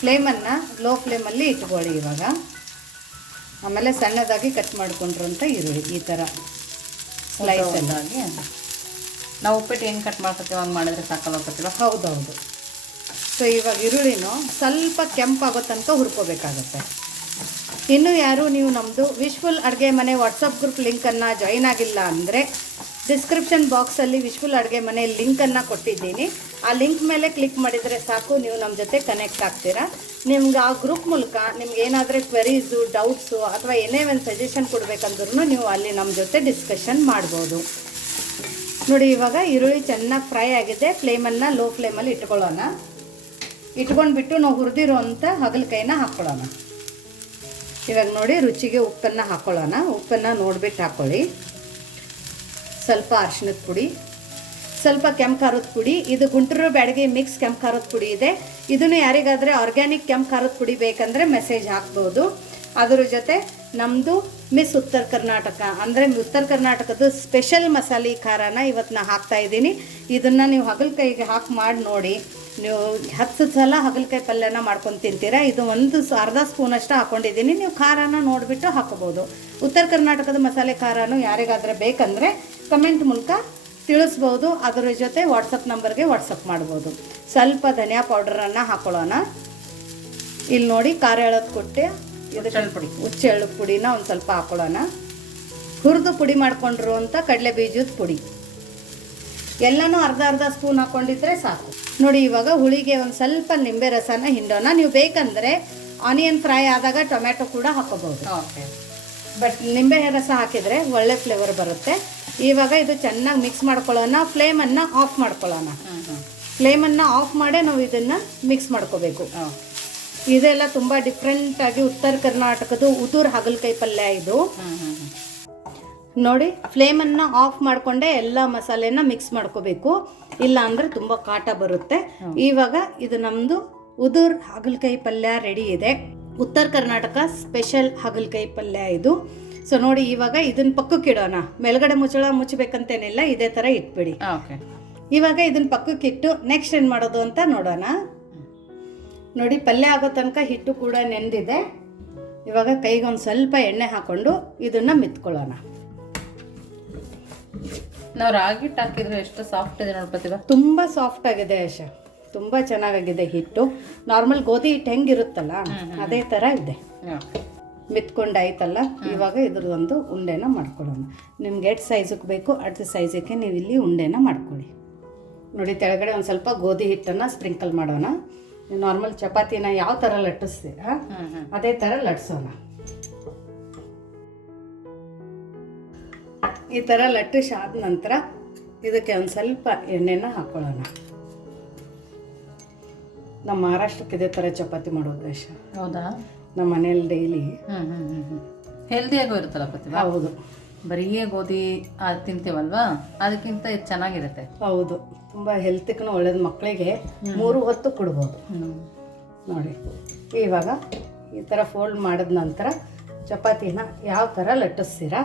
ಫ್ಲೇಮನ್ನು ಲೋ ಫ್ಲೇಮಲ್ಲಿ ಇಟ್ಕೊಳ್ಳಿ ಇವಾಗ. ಆಮೇಲೆ ಸಣ್ಣದಾಗಿ ಕಟ್ ಮಾಡ್ಕೊಂಡ್ರಂತ ಈರುಳ್ಳಿ ಈ ಥರ ಸ್ಲೈಸಲ್ಲಿ. ನಾವು ಉಪ್ಪಿಟ್ಟು ಹೆಂಗೆ ಕಟ್ ಮಾಡ್ಕೊತೀವಿ ಹಂಗೆ ಮಾಡಿದ್ರೆ ಸಾಕಲ್ಲ ಹೋಗ್ತೀವ. ಹೌದೌದು. ಸೊ ಇವಾಗ ಈರುಳ್ಳಿನೂ ಸ್ವಲ್ಪ ಕೆಂಪಾಗೋ ತನಕ ಹುರ್ಕೋಬೇಕಾಗತ್ತೆ. ಇನ್ನೂ ಯಾರು ನೀವು ನಮ್ಮದು ವಿಶ್ಫುಲ್ ಅಡುಗೆ ಮನೆ ವಾಟ್ಸಪ್ ಗ್ರೂಪ್ ಲಿಂಕನ್ನು ಜಾಯಿನ್ ಆಗಿಲ್ಲ ಅಂದರೆ ಡಿಸ್ಕ್ರಿಪ್ಷನ್ ಬಾಕ್ಸಲ್ಲಿ ವಿಶ್ಫುಲ್ ಅಡುಗೆ ಮನೆ ಲಿಂಕನ್ನು ಕೊಟ್ಟಿದ್ದೀನಿ. ಆ ಲಿಂಕ್ ಮೇಲೆ ಕ್ಲಿಕ್ ಮಾಡಿದರೆ ಸಾಕು, ನೀವು ನಮ್ಮ ಜೊತೆ ಕನೆಕ್ಟ್ ಆಗ್ತೀರಾ. ನಿಮ್ಗೆ ಆ ಗ್ರೂಪ್ ಮೂಲಕ ನಿಮ್ಗೆ ಏನಾದರೂ ಕ್ವೆರೀಸು, ಡೌಟ್ಸು ಅಥವಾ ಏನೇ ಒಂದು ಸಜೆಷನ್ ಕೊಡಬೇಕಂದ್ರೂ ನೀವು ಅಲ್ಲಿ ನಮ್ಮ ಜೊತೆ ಡಿಸ್ಕಷನ್ ಮಾಡ್ಬೋದು. ನೋಡಿ ಇವಾಗ ಈರುಳ್ಳಿ ಚೆನ್ನಾಗಿ ಫ್ರೈ ಆಗಿದೆ. ಫ್ಲೇಮನ್ನು ಲೋ ಫ್ಲೇಮಲ್ಲಿ ಇಟ್ಕೊಳ್ಳೋಣ. ಇಟ್ಕೊಂಡ್ಬಿಟ್ಟು ನಾವು ಹುರಿದಿರೋಂಥ ಹಾಗಲಕಾಯಿನ ಹಾಕ್ಕೊಳ್ಳೋಣ. ಇವಾಗ ನೋಡಿ ರುಚಿಗೆ ಉಪ್ಪನ್ನು ಹಾಕ್ಕೊಳ್ಳೋಣ. ಉಪ್ಪನ್ನು ನೋಡಿಬಿಟ್ಟು ಹಾಕ್ಕೊಳ್ಳಿ. ಸ್ವಲ್ಪ ಅರಿಶಿಣದ ಪುಡಿ, ಸ್ವಲ್ಪ ಕೆಂಪು ಖಾರದ ಪುಡಿ. ಇದು ಗುಂಟೂರು ಬ್ಯಾಡಗಿ ಮಿಕ್ಸ್ ಕೆಂಪು ಖಾರದ ಪುಡಿ ಇದೆ. ಇದನ್ನು ಯಾರಿಗಾದರೆ ಆರ್ಗ್ಯಾನಿಕ್ ಕೆಂಪು ಖಾರದ ಪುಡಿ ಬೇಕಂದರೆ ಮೆಸೇಜ್ ಹಾಕ್ಬೋದು. ಅದರ ಜೊತೆ ನಮ್ಮದು ಮಿಸ್ ಉತ್ತರ ಕರ್ನಾಟಕ ಅಂದರೆ ಉತ್ತರ ಕರ್ನಾಟಕದ ಸ್ಪೆಷಲ್ ಮಸಾಲೆ ಖಾರನ ಇವತ್ತು ನಾನು ಹಾಕ್ತಾಯಿದ್ದೀನಿ. ಇದನ್ನು ನೀವು ಹಾಗಲಕಾಯಿಗೆ ಹಾಕಿ ಮಾಡಿ ನೋಡಿ. ನೀವು 10 ಸಲ ಹಾಗಲಕಾಯಿ ಪಲ್ಯನ ಮಾಡ್ಕೊಂಡು ತಿಂತೀರಾ. ಇದು ಒಂದು ಅರ್ಧ ಸ್ಪೂನಷ್ಟು ಹಾಕ್ಕೊಂಡಿದ್ದೀನಿ. ನೀವು ಖಾರನ ನೋಡಿಬಿಟ್ಟು ಹಾಕೋಬೋದು. ಉತ್ತರ ಕರ್ನಾಟಕದ ಮಸಾಲೆ ಖಾರನೂ ಯಾರಿಗಾದರೆ ಬೇಕಂದರೆ ಕಮೆಂಟ್ ಮೂಲಕ ತಿಳಿಸ್ಬೋದು. ಅದರ ಜೊತೆ ವಾಟ್ಸಪ್ ನಂಬರ್ಗೆ ವಾಟ್ಸಪ್ ಮಾಡ್ಬೋದು. ಸ್ವಲ್ಪ ಧನಿಯಾ ಪೌಡರನ್ನು ಹಾಕ್ಕೊಳ್ಳೋಣ. ಇಲ್ಲಿ ನೋಡಿ ಖಾರ ಎಳದು ಕೊಟ್ಟೆ ಹುಚ್ಚೆಳ್ಳು ಪುಡಿನ ಒಂದು ಸ್ವಲ್ಪ ಹಾಕ್ಕೊಳ್ಳೋಣ. ಹುರಿದು ಪುಡಿ ಮಾಡ್ಕೊಂಡ್ರು ಅಂತ ಕಡಲೆ ಬೀಜದ ಪುಡಿ ಎಲ್ಲನೂ ಅರ್ಧ ಸ್ಪೂನ್ ಹಾಕ್ಕೊಂಡಿದ್ರೆ ಸಾಕು. ನೋಡಿ ಇವಾಗ ಹುಳಿಗೆ ಒಂದು ಸ್ವಲ್ಪ ನಿಂಬೆ ರಸನ ಹಿಂಡೋಣ. ನೀವು ಬೇಕಂದರೆ ಆನಿಯನ್ ಫ್ರೈ ಆದಾಗ ಟೊಮ್ಯಾಟೊ ಕೂಡ ಹಾಕೋಬಹುದು. ಬಟ್ ನಿಂಬೆ ರಸ ಹಾಕಿದರೆ ಒಳ್ಳೆ ಫ್ಲೇವರ್ ಬರುತ್ತೆ. ಇವಾಗ ಇದು ಚೆನ್ನಾಗಿ ಮಿಕ್ಸ್ ಮಾಡ್ಕೊಳ್ಳೋಣ. ಫ್ಲೇಮನ್ನು ಆಫ್ ಮಾಡ್ಕೊಳ್ಳೋಣ. ಫ್ಲೇಮನ್ನು ಆಫ್ ಮಾಡೇ ನಾವು ಇದನ್ನು ಮಿಕ್ಸ್ ಮಾಡ್ಕೋಬೇಕು. ಇದೆಲ್ಲ ತುಂಬ ಡಿಫ್ರೆಂಟಾಗಿ ಉತ್ತರ ಕರ್ನಾಟಕದ ಉದುರ್ ಹಾಗಲಕಾಯಿ ಪಲ್ಯ ಇದು. ನೋಡಿ ಫ್ಲೇಮನ್ನು ಆಫ್ ಮಾಡಿಕೊಂಡೆ ಎಲ್ಲ ಮಸಾಲೆನ ಮಿಕ್ಸ್ ಮಾಡ್ಕೋಬೇಕು. ಇಲ್ಲ ಅಂದರೆ ತುಂಬ ಕಾಟ ಬರುತ್ತೆ. ಇವಾಗ ಇದು ನಮ್ಮದು ಉದುರ್ ಹಾಗಲಕಾಯಿ ಪಲ್ಯ ರೆಡಿ ಇದೆ. ಉತ್ತರ ಕರ್ನಾಟಕ ಸ್ಪೆಷಲ್ ಹಾಗಲಕಾಯಿ ಪಲ್ಯ ಇದು. ಸೊ ನೋಡಿ ಇವಾಗ ಇದನ್ನ ಪಕ್ಕಕ್ಕೆ ಇಡೋಣ. ಮೇಲ್ಗಡೆ ಮುಚ್ಚಳ ಮುಚ್ಚಬೇಕಂತೇನಿಲ್ಲ, ಇದೇ ಥರ ಇಟ್ಬಿಡಿ. ಇವಾಗ ಇದನ್ನ ಪಕ್ಕಕ್ಕೆ ಇಟ್ಟು ನೆಕ್ಸ್ಟ್ ಏನು ಮಾಡೋದು ಅಂತ ನೋಡೋಣ. ನೋಡಿ ಪಲ್ಯ ಆಗೋ ತನಕ ಹಿಟ್ಟು ಕೂಡ ನೆಂದಿದೆ. ಇವಾಗ ಕೈಗೆ ಒಂದು ಸ್ವಲ್ಪ ಎಣ್ಣೆ ಹಾಕ್ಕೊಂಡು ಇದನ್ನು ಮಿತ್ಕೊಳ್ಳೋಣ. ನಾವು ರಾಗಿ ಹಿಟ್ಟು ಹಾಕಿದ್ರೆ ಎಷ್ಟು ಸಾಫ್ಟ್ ಇದೆ ನೋಡ್ಕೊತೀವ. ತುಂಬ ಸಾಫ್ಟ್ ಆಗಿದೆ ಆಶಾ, ತುಂಬ ಚೆನ್ನಾಗಿದೆ ಹಿಟ್ಟು. ನಾರ್ಮಲ್ ಗೋಧಿ ಹಿಟ್ಟು ಹೆಂಗಿರುತ್ತಲ್ಲ ಅದೇ ಥರ ಇದೆ. ಮಿತ್ಕೊಂಡಾಯ್ತಲ್ಲ. ಇವಾಗ ಇದ್ರದ್ದೊಂದು ಉಂಡೆನ ಮಾಡ್ಕೊಳ್ಳೋಣ. ನಿಮ್ಗೆ ಎಷ್ಟು ಸೈಜಿಗೆ ಬೇಕು ಅಷ್ಟು ಸೈಜಿಗೆ ನೀವು ಇಲ್ಲಿ ಉಂಡೆನ ಮಾಡ್ಕೊಳ್ಳಿ. ನೋಡಿ ತೆಳಗಡೆ ಒಂದು ಸ್ವಲ್ಪ ಗೋಧಿ ಹಿಟ್ಟನ್ನು ಸ್ಪ್ರಿಂಕಲ್ ಮಾಡೋಣ. ನೀವು ನಾರ್ಮಲ್ ಚಪಾತಿನ ಯಾವ ಥರ ಲಟ್ಟಿಸ್ತೀರಾ ಅದೇ ಥರ ಲಟ್ಸೋಣ. ಈ ಥರ ಲಟ್ಟಿಸಾದ ನಂತರ ಇದಕ್ಕೆ ಒಂದು ಸ್ವಲ್ಪ ಎಣ್ಣೆನ ಹಾಕ್ಕೊಳ್ಳೋಣ. ನಮ್ಮ ಮಹಾರಾಷ್ಟ್ರಕ್ಕೆ ಇದೇ ಥರ ಚಪಾತಿ ಮಾಡೋದು ದೇಶ. ಹೌದಾ? ನಮ್ಮ ಮನೇಲಿ ಡೈಲಿ ಹೆಲ್ದಿಯಾಗೂ ಇರುತ್ತಲ್ಲ ಪ್ರತಿಭಾ. ಹೌದು, ಬರೀ ಗೋಧಿ ತಿಂತೀವಲ್ವಾ, ಅದಕ್ಕಿಂತ ಇದು ಚೆನ್ನಾಗಿರುತ್ತೆ. ಹೌದು, ತುಂಬ ಹೆಲ್ತಿಗೂ ಒಳ್ಳೇದು. ಮಕ್ಕಳಿಗೆ 3 ಹೊತ್ತು ಕೊಡ್ಬೋದು. ನೋಡಿ ಇವಾಗ ಈ ಥರ ಫೋಲ್ಡ್ ಮಾಡಿದ ನಂತರ ಚಪಾತಿನ ಯಾವ ಥರ ಲಟ್ಟಿಸ್ತೀರಾ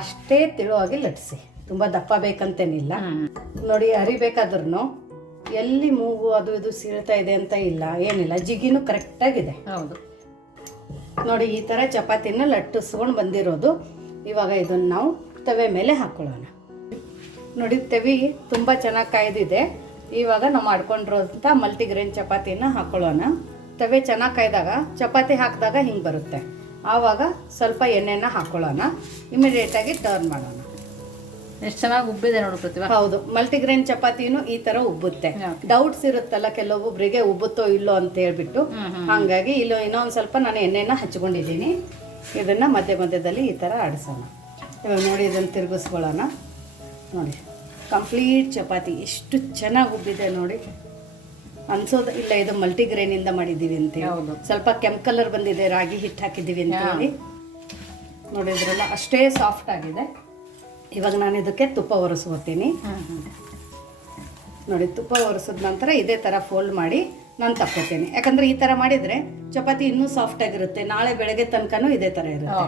ಅಷ್ಟೇ ತಿಳುವಾಗಿ ಲಟ್ಟಿಸಿ. ತುಂಬ ದಪ್ಪ ಬೇಕಂತೇನಿಲ್ಲ. ನೋಡಿ ಅರಿಬೇಕಾದ್ರೂ ಎಲ್ಲಿ ಮೂಗು ಅದು ಇದು ಸೀಳ್ತಾ ಇದೆ ಅಂತ ಇಲ್ಲ, ಏನಿಲ್ಲ, ಜಿಗಿನೂ ಕರೆಕ್ಟಾಗಿದೆ. ಹೌದು ನೋಡಿ ಈ ಥರ ಚಪಾತಿನ ಲಟ್ಟಿಸ್ಕೊಂಡು ಬಂದಿರೋದು. ಇವಾಗ ಇದನ್ನು ನಾವು ತವೆ ಮೇಲೆ ಹಾಕ್ಕೊಳ್ಳೋಣ. ನೋಡಿ ತವಿ ತುಂಬ ಚೆನ್ನಾಗಿ ಕಾಯ್ದಿದೆ. ಇವಾಗ ನಾವು ಮಾಡ್ಕೊಂಡಿರೋಂಥ ಮಲ್ಟಿಗ್ರೇನ್ ಚಪಾತಿನ ಹಾಕ್ಕೊಳ್ಳೋಣ. ತವೆ ಚೆನ್ನಾಗಿ ಕಾಯ್ದಾಗ ಚಪಾತಿ ಹಾಕಿದಾಗ ಹಿಂಗೆ ಬರುತ್ತೆ. ಆವಾಗ ಸ್ವಲ್ಪ ಎಣ್ಣೆನ ಹಾಕ್ಕೊಳ್ಳೋಣ. ಇಮಿಡಿಯೇಟಾಗಿ ಟರ್ನ್ ಮಾಡೋಣ. ಎಷ್ಟು ಚೆನ್ನಾಗಿ ಉಬ್ಬಿದೆ ನೋಡು ಪ್ರತಿಭಾ. ಹೌದು, ಮಲ್ಟಿಗ್ರೇನ್ ಚಪಾತಿನೂ ಈ ಥರ ಉಬ್ಬುತ್ತೆ. ಡೌಟ್ಸ್ ಇರುತ್ತಲ್ಲ ಕೆಲವೊಬ್ಬರಿಗೆ ಉಬ್ಬುತ್ತೋ ಇಲ್ಲೋ ಅಂತ ಹೇಳ್ಬಿಟ್ಟು, ಹಾಗಾಗಿ ಇಲ್ಲೋ ಇನ್ನೊಂದು ಸ್ವಲ್ಪ ನಾನು ಎಣ್ಣೆನ ಹಚ್ಕೊಂಡಿದ್ದೀನಿ. ಇದನ್ನು ಮಧ್ಯದಲ್ಲಿ ಈ ಥರ ಆಡಿಸೋಣ. ಇವಾಗ ನೋಡಿ ಇದನ್ನು ತಿರುಗಿಸ್ಕೊಳ್ಳೋಣ. ನೋಡಿ ಕಂಪ್ಲೀಟ್ ಚಪಾತಿ ಎಷ್ಟು ಚೆನ್ನಾಗಿ ಉಬ್ಬಿದೆ ನೋಡಿ. ಅನ್ಸೋದು ಇಲ್ಲ ಇದು ಮಲ್ಟಿಗ್ರೇನಿಂದ ಮಾಡಿದ್ದೀವಿ ಅಂತೇಳಿ. ಸ್ವಲ್ಪ ಕೆಂಪು ಕಲರ್ ಬಂದಿದೆ, ರಾಗಿ ಹಿಟ್ಟು ಹಾಕಿದ್ದೀವಿ ಅಂತೇಳಿ. ನೋಡಿದ್ರಲ್ಲ ಅಷ್ಟೇ ಸಾಫ್ಟ್ ಆಗಿದೆ. ಇವಾಗ ನಾನು ಇದಕ್ಕೆ ತುಪ್ಪ ಒರೆಸ್ಕೊತೀನಿ. ನೋಡಿ ತುಪ್ಪ ಒರೆಸಿದ ನಂತರ ಇದೇ ಥರ ಫೋಲ್ಡ್ ಮಾಡಿ ನಾನು ತಕ್ಕೋತೀನಿ. ಯಾಕಂದರೆ ಈ ಥರ ಮಾಡಿದರೆ ಚಪಾತಿ ಇನ್ನೂ ಸಾಫ್ಟಾಗಿರುತ್ತೆ. ನಾಳೆ ಬೆಳಗ್ಗೆ ತನಕನೂ ಇದೇ ಥರ ಇರುತ್ತೆ.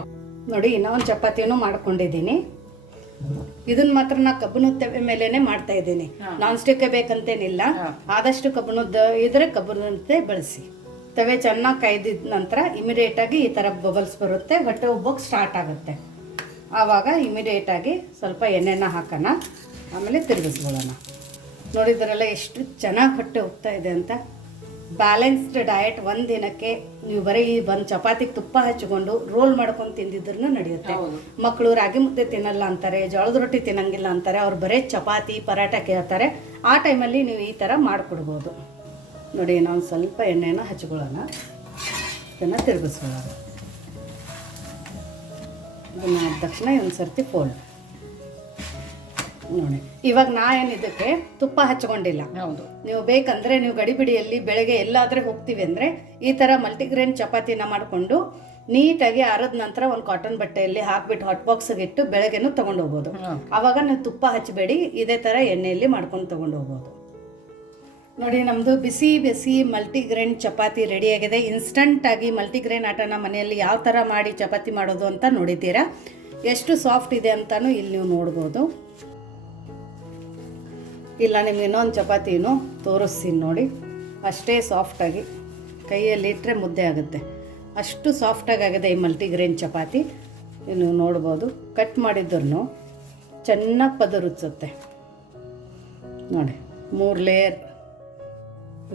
ನೋಡಿ ಇನ್ನೊಂದು ಚಪಾತಿನೂ ಮಾಡ್ಕೊಂಡಿದ್ದೀನಿ. ಇದನ್ನ ಮಾತ್ರ ನಾ ಕಬ್ಬಣದ ತವೆ ಮೇಲೇನೆ ಮಾಡ್ತಾ ಇದ್ದೀನಿ. ನಾನ್ ಸ್ಟಿಕ್ ಬೇಕಂತೇನಿಲ್ಲ. ಆದಷ್ಟು ಕಬ್ಬಣದ ಇದ್ರೆ ಕಬ್ಬಣದ್ದೇ ಬಳಸಿ. ತವೆ ಚೆನ್ನಾಗಿ ಕಾಯ್ದಿದ ನಂತರ ಇಮಿಡಿಯೇಟ್ ಆಗಿ ಈ ಥರ ಬಬಲ್ಸ್ ಬರುತ್ತೆ, ಹೊಟ್ಟೆ ಉಬ್ಬೋಕೆ ಸ್ಟಾರ್ಟ್ ಆಗುತ್ತೆ. ಆವಾಗ ಇಮಿಡಿಯೇಟ್ ಆಗಿ ಸ್ವಲ್ಪ ಎಣ್ಣೆನ ಹಾಕೋಣ, ಆಮೇಲೆ ತಿರುಗಿಸ್ಕೊಳ್ಳೋಣ. ನೋಡಿದ್ರಲ್ಲ ಎಷ್ಟು ಚೆನ್ನಾಗಿ ಹೊಟ್ಟೆ ಹೋಗ್ತಾ ಇದೆ ಅಂತ. ಬ್ಯಾಲೆನ್ಸ್ಡ್ ಡಯಟ್ ಒಂದು ದಿನಕ್ಕೆ ನೀವು ಬರೀ ಒಂದು ಚಪಾತಿಗೆ ತುಪ್ಪ ಹಚ್ಕೊಂಡು ರೋಲ್ ಮಾಡ್ಕೊಂಡು ತಿಂದಿದ್ರೂ ನಡೆಯುತ್ತೆ. ಮಕ್ಕಳು ರಾಗಿ ಮುದ್ದೆ ತಿನ್ನಲ್ಲ ಅಂತಾರೆ, ಜೋಳದ ರೊಟ್ಟಿ ತಿನ್ನಂಗಿಲ್ಲ ಅಂತಾರೆ, ಅವ್ರು ಬರೀ ಚಪಾತಿ ಪರಾಟ ಕೇಳ್ತಾರೆ. ಆ ಟೈಮಲ್ಲಿ ನೀವು ಈ ಥರ ಮಾಡಿಕೊಡ್ಬೋದು. ನೋಡಿ, ನಾವು ಸ್ವಲ್ಪ ಎಣ್ಣೆನ ಹಚ್ಕೊಳ್ಳೋಣ, ಇದನ್ನು ತಿರುಗಿಸ್ಕೊಳ್ಳೋಣ. ಇದನ್ನು ಆದ ತಕ್ಷಣ ಒಂದು ಸರ್ತಿ ಫೋಲ್ಡ್ ನೋಡಿ. ಇವಾಗ ನಾ ಏನು ಇದಕ್ಕೆ ತುಪ್ಪ ಹಚ್ಕೊಂಡಿಲ್ಲ. ಹೌದು, ನೀವು ಬೇಕಂದರೆ ನೀವು ಗಡಿಬಿಡಿಯಲ್ಲಿ ಬೆಳಗ್ಗೆ ಎಲ್ಲಾದರೆ ಹೋಗ್ತೀವಿ ಅಂದರೆ ಈ ಥರ ಮಲ್ಟಿಗ್ರೇನ್ ಚಪಾತಿನ ಮಾಡಿಕೊಂಡು ನೀಟಾಗಿ ಆರದ ನಂತರ ಒಂದು ಕಾಟನ್ ಬಟ್ಟೆಯಲ್ಲಿ ಹಾಕ್ಬಿಟ್ಟು ಹಾಟ್ ಬಾಕ್ಸ್ಗೆ ಇಟ್ಟು ಬೆಳಗ್ಗೆನೂ ತೊಗೊಂಡು ಹೋಗ್ಬೋದು. ಆವಾಗ ನೀವು ತುಪ್ಪ ಹಚ್ಚಬೇಡಿ, ಇದೇ ಥರ ಎಣ್ಣೆಯಲ್ಲಿ ಮಾಡ್ಕೊಂಡು ತೊಗೊಂಡು ಹೋಗ್ಬೋದು. ನೋಡಿ, ನಮ್ಮದು ಬಿಸಿ ಬಿಸಿ ಮಲ್ಟಿಗ್ರೇನ್ ಚಪಾತಿ ರೆಡಿಯಾಗಿದೆ. ಇನ್ಸ್ಟಂಟಾಗಿ ಮಲ್ಟಿಗ್ರೇನ್ ಆಟನ ಮನೆಯಲ್ಲಿ ಯಾವ ಥರ ಮಾಡಿ ಚಪಾತಿ ಮಾಡೋದು ಅಂತ ನೋಡಿದ್ದೀರಾ. ಎಷ್ಟು ಸಾಫ್ಟ್ ಇದೆ ಅಂತಲೂ ಇಲ್ಲಿ ನೀವು ನೋಡ್ಬೋದು. ಇಲ್ಲ ನಿಮ್ಗೆ ಇನ್ನೊಂದು ಚಪಾತಿನೂ ತೋರಿಸ್ತೀನಿ ನೋಡಿ. ಅಷ್ಟೇ ಸಾಫ್ಟಾಗಿ ಕೈಯಲ್ಲಿ ಇಟ್ಟರೆ ಮುದ್ದೆ ಆಗುತ್ತೆ, ಅಷ್ಟು ಸಾಫ್ಟಾಗಿ ಆಗಿದೆ ಈ ಮಲ್ಟಿಗ್ರೇನ್ ಚಪಾತಿ. ನೀವು ನೋಡ್ಬೋದು, ಕಟ್ ಮಾಡಿದ್ರು ಚೆನ್ನಾಗಿ ಪದರುಚ್ಚುತ್ತೆ ನೋಡಿ. 3 ಲೇಯರ್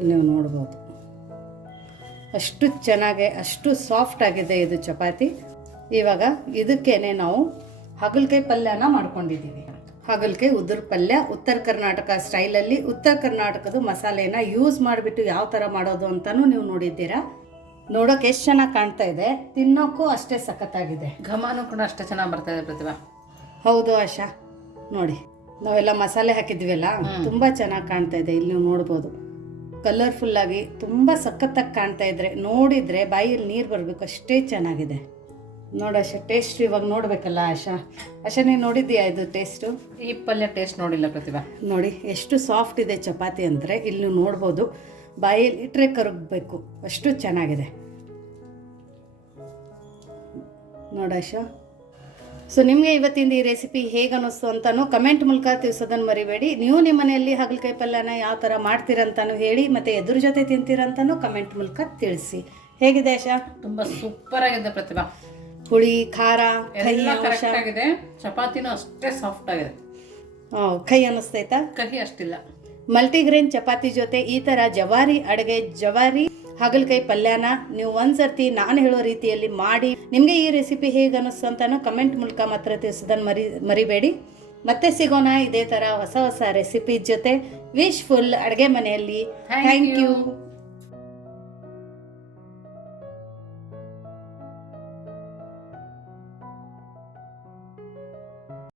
ನೀವು ನೋಡ್ಬೋದು, ಅಷ್ಟು ಚೆನ್ನಾಗೆ ಅಷ್ಟು ಸಾಫ್ಟ್ ಆಗಿದೆ ಇದು ಚಪಾತಿ. ಇವಾಗ ಇದಕ್ಕೇನೆ ನಾವು ಹಾಗಲಕಾಯಿ ಪಲ್ಯನ ಮಾಡ್ಕೊಂಡಿದ್ದೀವಿ. ಹಾಗಲಕಾಯಿ ಉದುರು ಪಲ್ಯ ಉತ್ತರ ಕರ್ನಾಟಕ ಸ್ಟೈಲಲ್ಲಿ, ಉತ್ತರ ಕರ್ನಾಟಕದ ಮಸಾಲೆನ ಯೂಸ್ ಮಾಡಿಬಿಟ್ಟು ಯಾವ ಥರ ಮಾಡೋದು ಅಂತಲೂ ನೀವು ನೋಡಿದ್ದೀರಾ. ನೋಡೋಕೆ ಎಷ್ಟು ಚೆನ್ನಾಗಿ ಕಾಣ್ತಾ ಇದೆ, ತಿನ್ನೋಕ್ಕೂ ಅಷ್ಟೇ ಸಖತ್ತಾಗಿದೆ. ಘಮನೂ ಕೂಡ ಅಷ್ಟೇ ಚೆನ್ನಾಗಿ ಬರ್ತಾ ಇದೆ ಪ್ರತಿಭಾ. ಹೌದು ಆಶಾ, ನೋಡಿ ನಾವೆಲ್ಲ ಮಸಾಲೆ ಹಾಕಿದ್ವಲ್ಲ, ತುಂಬ ಚೆನ್ನಾಗಿ ಕಾಣ್ತಾ ಇದೆ. ಇಲ್ಲಿ ನೀವು ನೋಡ್ಬೋದು, ಕಲರ್ಫುಲ್ಲಾಗಿ ತುಂಬ ಸಖತ್ತಾಗಿ ಕಾಣ್ತಾ ಇದ್ರೆ ನೋಡಿದರೆ ಬಾಯಲ್ಲಿ ನೀರು ಬರಬೇಕು, ಅಷ್ಟೇ ಚೆನ್ನಾಗಿದೆ. ನೋಡು ಆಶಾ, ಟೇಸ್ಟ್ ಇವಾಗ ನೋಡಬೇಕಲ್ಲ ಆಶಾ. ಆಶಾ, ನೀನು ನೋಡಿದ್ದೀಯಾ ಇದು ಟೇಸ್ಟು? ಈ ಪಲ್ಯ ಟೇಸ್ಟ್ ನೋಡಿಲ್ಲ ಪ್ರತಿಭಾ. ನೋಡಿ ಎಷ್ಟು ಸಾಫ್ಟ್ ಇದೆ ಚಪಾತಿ ಅಂದರೆ ಇಲ್ಲಿ ನೀವು ನೋಡ್ಬೋದು, ಬಾಯಲ್ಲಿ ಇಟ್ಟರೆ ಕರಗಬೇಕು, ಅಷ್ಟು ಚೆನ್ನಾಗಿದೆ ನೋಡಾಶಾ. ಸೊ ನಿಮಗೆ ಇವತ್ತಿಂದ ಈ ರೆಸಿಪಿ ಹೇಗೆ ಅನ್ನಿಸ್ತು ಅಂತಲೂ ಕಮೆಂಟ್ ಮೂಲಕ ತಿಳಿಸೋದನ್ನು ಮರಿಬೇಡಿ. ನೀವು ನಿಮ್ಮ ಮನೆಯಲ್ಲಿ ಹಾಗಲಕಾಯಿ ಪಲ್ಯನ ಯಾವ ಥರ ಮಾಡ್ತೀರಂತನೂ ಹೇಳಿ, ಮತ್ತು ಎದ್ರ ಜೊತೆ ತಿಂತೀರಂತನೂ ಕಮೆಂಟ್ ಮೂಲಕ ತಿಳಿಸಿ. ಹೇಗಿದೆ ಆಶಾ? ತುಂಬ ಸೂಪರ್ ಆಗಿದೆ ಪ್ರತಿಭಾ. ಹುಳಿ ಖಾರ ಎಲ್ಲ ಕರೆಕ್ಟ್ ಆಗಿದೆ, ಚಪಾತಿನೂ ಅಷ್ಟೇ ಸಾಫ್ಟ್ ಆಗಿದೆ. ಕೈ ಅನ್ನಿಸ್ತೈತಾ? ಕಹಿ ಅಷ್ಟಿಲ್ಲ. ಮಲ್ಟಿಗ್ರೇನ್ ಚಪಾತಿ ಜೊತೆ ಈ ಥರ ಜವಾರಿ ಅಡುಗೆ, ಜವಾರಿ ಹಾಗಲಕಾಯಿ ಪಲ್ಯನ ನೀವು ಒಂದ್ಸರ್ತಿ ನಾನು ಹೇಳೋ ರೀತಿಯಲ್ಲಿ ಮಾಡಿ, ನಿಮಗೆ ಈ ರೆಸಿಪಿ ಹೇಗೆ ಅನ್ನಿಸ್ತು ಅಂತಾನು ಕಮೆಂಟ್ ಮೂಲಕ ಮಾತ್ರ ತಿಳಿಸೋದನ್ನು ಮರಿಬೇಡಿ. ಮತ್ತೆ ಸಿಗೋಣ ಇದೇ ಥರ ಹೊಸ ಹೊಸ ರೆಸಿಪಿ ಜೊತೆ. ವಿಶ್ಫುಲ್ ಅಡುಗೆ ಮನೆಯಲ್ಲಿ. Thank you.